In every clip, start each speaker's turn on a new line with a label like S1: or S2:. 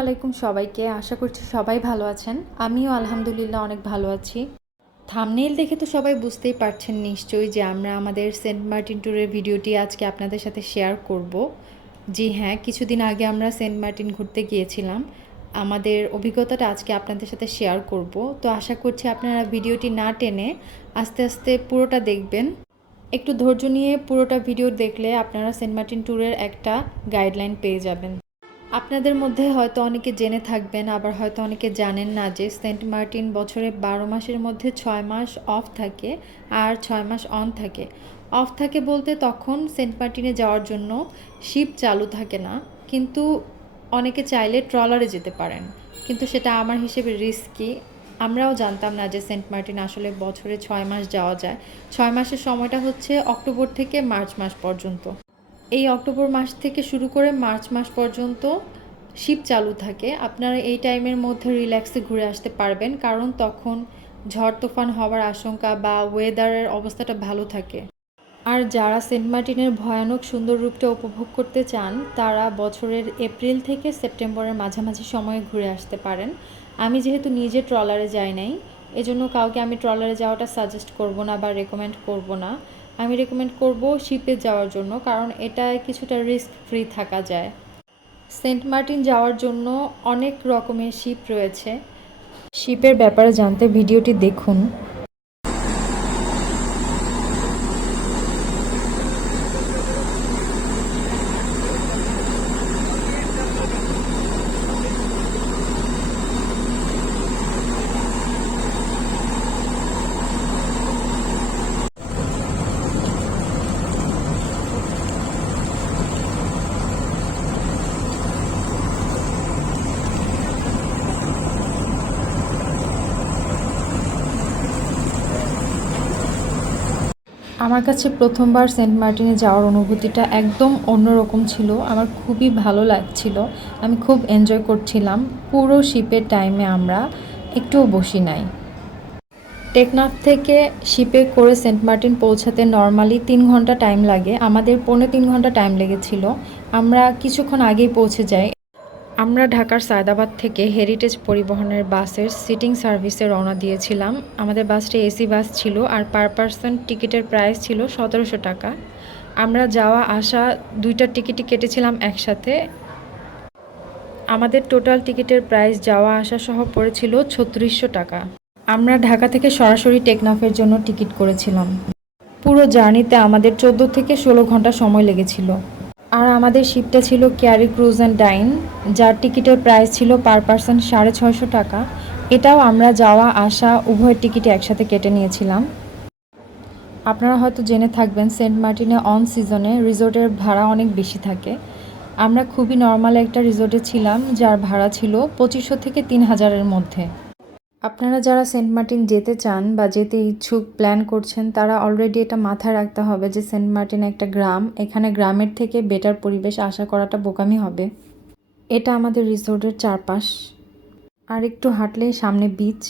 S1: আলাইকুম সবাইকে। আশা করছি সবাই ভালো আছেন। আমিও আলহামদুলিল্লাহ অনেক ভালো আছি। থামনেইল দেখে তো সবাই বুঝতেই পারছেন নিশ্চয়ই যে আমরা আমাদের সেন্ট মার্টিন ট্যুরের ভিডিওটি আজকে আপনাদের সাথে শেয়ার করব। জি হ্যাঁ কিছুদিন আগে আমরা সেন্ট মার্টিন ঘুরতে গিয়েছিলাম। আমাদের অভিজ্ঞতাটা আজকে আপনাদের সাথে শেয়ার করব। তো আশা করছি আপনারা ভিডিওটি না টেনে আস্তে আস্তে পুরোটা দেখবেন। একটু ধৈর্য নিয়ে পুরোটা ভিডিও দেখলে আপনারা সেন্ট মার্টিন ট্যুরের একটা গাইডলাইন পেয়ে যাবেন। আপনাদের মধ্যে হয়তো অনেকে জেনে থাকবেন, আবার হয়তো অনেকে জানেন না যে সেন্ট মার্টিন বছরে বারো মাসের মধ্যে ছয় মাস অফ থাকে আর ছয় মাস অন থাকে। অফ থাকে বলতে তখন সেন্ট মার্টিনে যাওয়ার জন্য শিপ চালু থাকে না, কিন্তু অনেকে চাইলে ট্রলারে যেতে পারেন। কিন্তু সেটা আমার হিসেবে রিস্কি। আমরাও জানতাম না যে সেন্ট মার্টিন আসলে বছরে ছয় মাস যাওয়া যায়। ছয় মাসের সময়টা হচ্ছে অক্টোবর থেকে মার্চ মাস পর্যন্ত। এই অক্টোবর মাস থেকে শুরু করে মার্চ মাস পর্যন্ত শিপ চালু থাকে। আপনারা এই টাইমের মধ্যে রিল্যাক্সে ঘুরে আসতে পারবেন, কারণ তখন ঝড় তুফান হওয়ার আশঙ্কা বা ওয়েদারের অবস্থাটা ভালো থাকে। আর যারা সেন্ট মার্টিনের ভয়ানক সুন্দর রূপটা উপভোগ করতে চান, তারা বছরের এপ্রিল থেকে সেপ্টেম্বরের মাঝামাঝি সময়ে ঘুরে আসতে পারেন। আমি যেহেতু নিজে ট্রলারে যাই নাই, এজন্য কাউকে আমি ট্রলারে যাওয়াটা সাজেস্ট করব না বা রেকমেন্ড করব না। আমি রেকমেন্ড করব শিপে যাওয়ার জন্য, কারণ এটায় কিছুটা রিস্ক ফ্রি থাকা যায়। সেন্ট মার্টিন যাওয়ার জন্য অনেক রকমের শিপ রয়েছে। শিপের ব্যাপারে জানতে ভিডিওটি দেখুন। আমার কাছে প্রথমবার সেন্ট মার্টিনে যাওয়ার অনুভূতিটা একদম অন্যরকম ছিল। আমার খুবই ভালো লাগছিল। আমি খুব এনজয় করছিলাম। পুরো শিপের টাইমে আমরা একটুও বসি নাই। টেকনাফ থেকে শিপে করে সেন্ট মার্টিন পৌঁছাতে নর্মালি তিন ঘণ্টা টাইম লাগে। আমাদের পৌনে তিন ঘণ্টা টাইম লেগেছিল। আমরা কিছুক্ষণ আগেই পৌঁছে যাই। আমরা ঢাকার সায়দাবাদ থেকে হেরিটেজ পরিবহনের বাসের সিটিং সার্ভিসে রওনা দিয়েছিলাম। আমাদের বাসটি এসি বাস ছিল আর পার পারসন টিকিটের প্রাইস ছিল সতেরোশো টাকা। আমরা যাওয়া আসা দুইটা টিকিটই কেটেছিলাম একসাথে। আমাদের টোটাল টিকিটের প্রাইস যাওয়া আসা সহ পড়েছিল ছত্রিশশো টাকা। আমরা ঢাকা থেকে সরাসরি টেকনাফের জন্য টিকিট করেছিলাম। পুরো জার্নিতে আমাদের চোদ্দ থেকে ষোলো ঘণ্টা সময় লেগেছিল। আর আমাদের শিপটা ছিল ক্যারি ক্রুজ অ্যান্ড ডাইন যার টিকিটের প্রাইস ছিল পার পারসন সাড়ে ছয়শো টাকা। এটাও আমরা যাওয়া, আসা উভয় টিকিটে একসাথে কেটে নিয়েছিলাম। আপনারা হয়তো জেনে থাকবেন, সেন্ট মার্টিনে অন সিজনে রিসোর্টের ভাড়া অনেক বেশি থাকে। আমরা খুবই নর্মাল একটা রিসোর্টে ছিলাম, যার ভাড়া ছিল পঁচিশশো থেকে তিন হাজারের মধ্যে। আপনারা যারা সেন্ট মার্টিন যেতে চান বা যেতে ইচ্ছুক, প্ল্যান করছেন, তারা অলরেডি এটা মাথায় রাখতে হবে যে সেন্ট মার্টিন একটা গ্রাম। এখানে গ্রামের থেকে বেটার পরিবেশ আশা করাটা বোকামি হবে। এটা আমাদের রিসোর্টের চারপাশ। আর একটু হাঁটলেই সামনে বিচ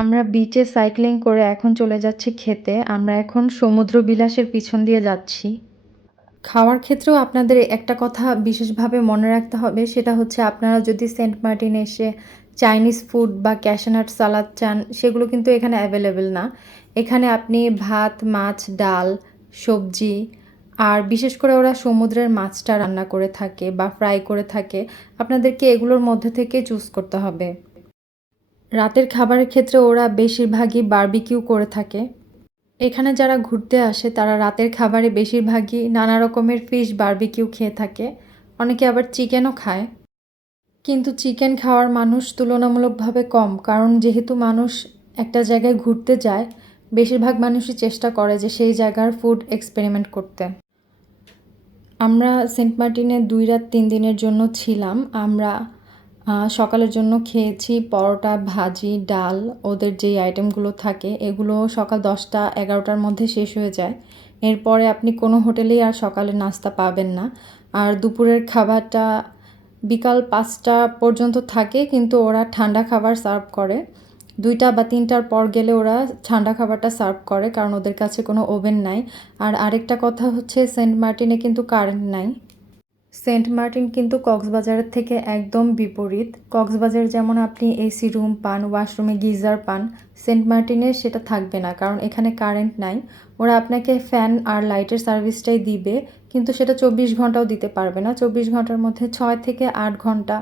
S1: আমরা বিচে সাইক্লিং করে এখন চলে যাচ্ছি খেতে। আমরা এখন সমুদ্র বিলাসের পিছন দিয়ে যাচ্ছি। খাওয়ার ক্ষেত্রেও আপনাদের একটা কথা বিশেষভাবে মনে রাখতে হবে, সেটা হচ্ছে আপনারা যদি সেন্ট মার্টিন এসে চাইনিজ ফুড বা ক্যাশনাট সালাদ চান, সেগুলো কিন্তু এখানে অ্যাভেলেবেল না। এখানে আপনি ভাত, মাছ, ডাল, সবজি আর বিশেষ করে ওরা সমুদ্রের মাছটা রান্না করে থাকে বা ফ্রাই করে থাকে, আপনাদেরকে এগুলোর মধ্যে থেকে চুজ করতে হবে। রাতের খাবারের ক্ষেত্রে ওরা বেশিরভাগই বারবিকিউ করে থাকে। এখানে যারা ঘুরতে আসে, তারা রাতের খাবারে বেশিরভাগই নানা রকমের ফিশ বারবিকিউ খেয়ে থাকে। অনেকে আবার চিকেনও খায়। কিন্তু চিকেন খাওয়ার মানুষ তুলনামূলকভাবে কম, কারণ যেহেতু মানুষ একটা জায়গায় ঘুরতে যায়, বেশিরভাগ মানুষই চেষ্টা করে যে সেই জায়গার ফুড এক্সপেরিমেন্ট করতে। আমরা সেন্ট মার্টিনে দুই রাত তিন দিনের জন্য ছিলাম। আমরা সকালের জন্য খেয়েছি পরোটা, ভাজি, ডাল, ওদের যেই আইটেমগুলো থাকে, এগুলো সকাল দশটা, এগারোটার মধ্যে শেষ হয়ে যায়। এরপরে আপনি কোনো হোটেলেই আর সকালে নাস্তা পাবেন না। আর দুপুরের খাবারটা বিকাল পাঁচটা পর্যন্ত থাকে, কিন্তু ওরা ঠান্ডা খাবার সার্ভ করে। দুইটা বা তিনটার পর গেলে ওরা ঠান্ডা খাবারটা সার্ভ করে, কারণ ওদের কাছে কোনো ওভেন নাই। আর আরেকটা কথা হচ্ছে, সেন্ট মার্টিনে কিন্তু কারেন্ট নাই। সেন্ট মার্টিন কিন্তু কক্সবাজারের থেকে একদম বিপরীত। কক্সবাজার যেমন আপনি এসি রুম পান, ওয়াশরুমে গিজার পান, সেন্ট মার্টিনে সেটা থাকবে না, কারণ এখানে কারেন্ট নাই। ওরা আপনাকে ফ্যান আর লাইটের সার্ভিসটাই দিবে, কিন্তু সেটা চব্বিশ ঘন্টাও দিতে পারবে না। চব্বিশ ঘণ্টার মধ্যে ছয় থেকে আট ঘণ্টা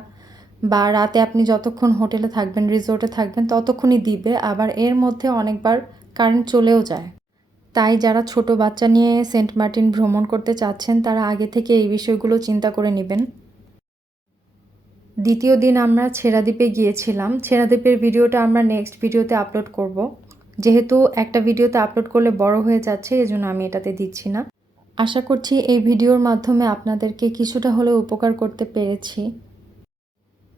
S1: বা রাতে আপনি যতক্ষণ হোটেলে থাকবেন, রিসোর্টে থাকবেন, ততক্ষণই দিবে। আবার এর মধ্যে অনেকবার কারেন্ট চলেও যায়। তাই যারা ছোট বাচ্চা নিয়ে সেন্ট মার্টিন ভ্রমণ করতে চাচ্ছেন, তারা আগে থেকে এই বিষয়গুলো চিন্তা করে নেবেন। দ্বিতীয় দিন আমরা ছেড়াদ্বীপে গিয়েছিলাম। ছেড়াদ্বীপের ভিডিওটা আমরা নেক্সট ভিডিওতে আপলোড করব। যেহেতু একটা ভিডিওতে আপলোড করলে বড় হয়ে যাচ্ছে, এজন্য আমি এটাতে দিচ্ছি না। আশা করছি এই ভিডিওর মাধ্যমে আপনাদেরকে কিছুটা হলেও উপকার করতে পেরেছি।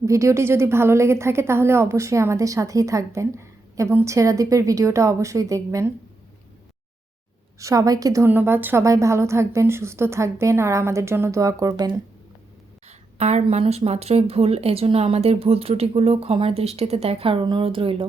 S1: ভিডিওটি যদি ভালো লেগে থাকে, তাহলে অবশ্যই আমাদের সাথেই থাকবেন এবং ছেড়াদ্বীপের ভিডিওটা অবশ্যই দেখবেন। সবাইকে ধন্যবাদ। সবাই ভালো থাকবেন, সুস্থ থাকবেন আর আমাদের জন্য দোয়া করবেন। আর মানুষ মাত্রই ভুল, এজন্য আমাদের ভুল ত্রুটিগুলো ক্ষমার দৃষ্টিতে দেখার অনুরোধ রইল।